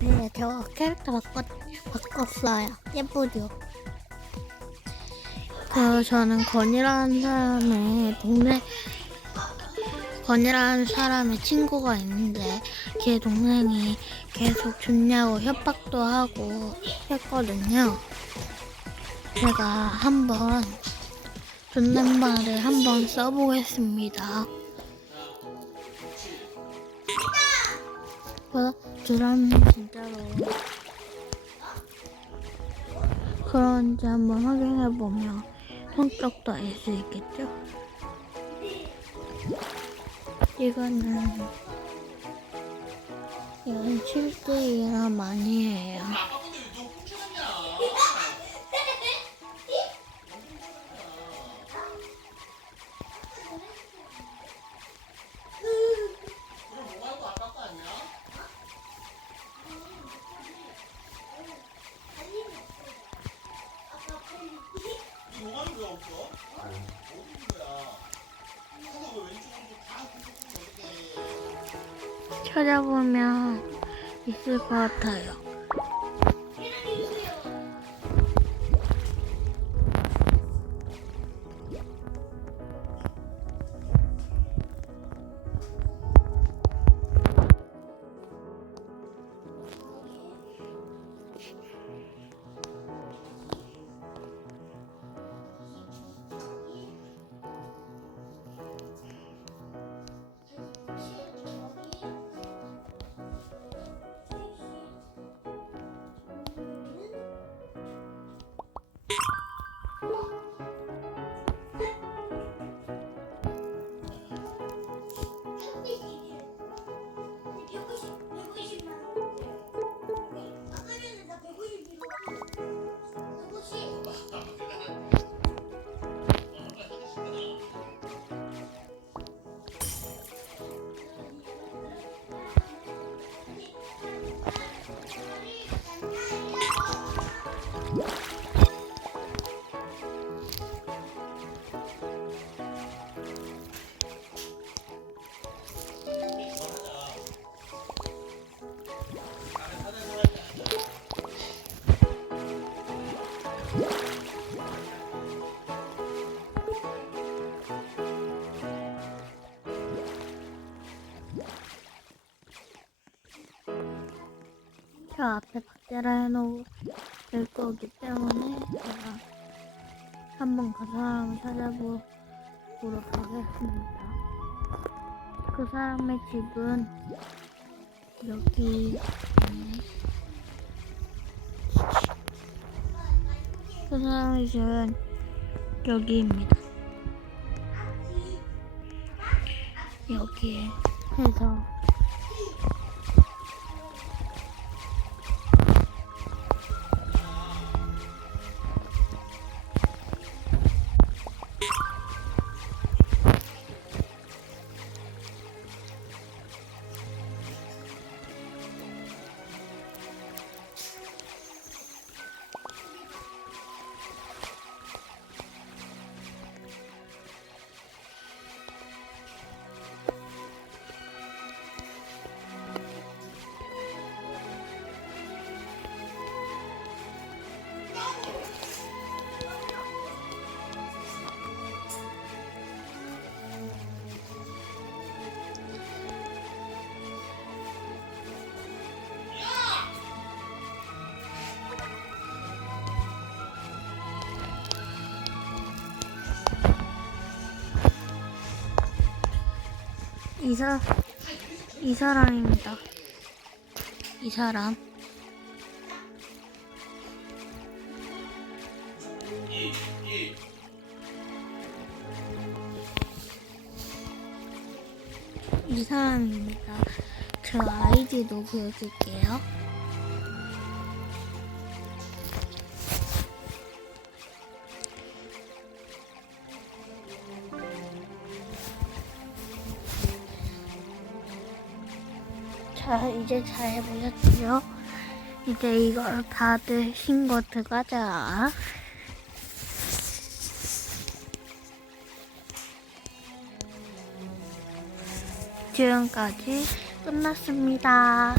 네, 저 캐릭터 바꿨, 바꿨어요. 예쁘죠? 그, 저는 건이라는 사람의 동네, 건이라는 사람의 친구가 있는데, 걔 동생이 계속 좋냐고 협박도 하고 했거든요. 제가 한번 존댓말을 한번 써보겠습니다. 그 드라마 진짜로 그런지 한번 확인해 보면 성격도 알 수 있겠죠? 이거는 이건 7대이라 많이 해요. 찾아보면 있을 것 같아요. 저 앞에 박대라 해놓을 거기 때문에 제가 한번 그 사람을 찾아보도록 하겠습니다. 그 사람의 집은 여기. 그 사람의 집은 여기입니다. 여기에 해서 이 사, 이 사람입니다. 이 사람. 이 사람입니다. 저 아이디도 보여줄게요. 자, 이제 잘 보셨죠? 이제 이걸 다들 신고 들어가자. 지금까지 끝났습니다.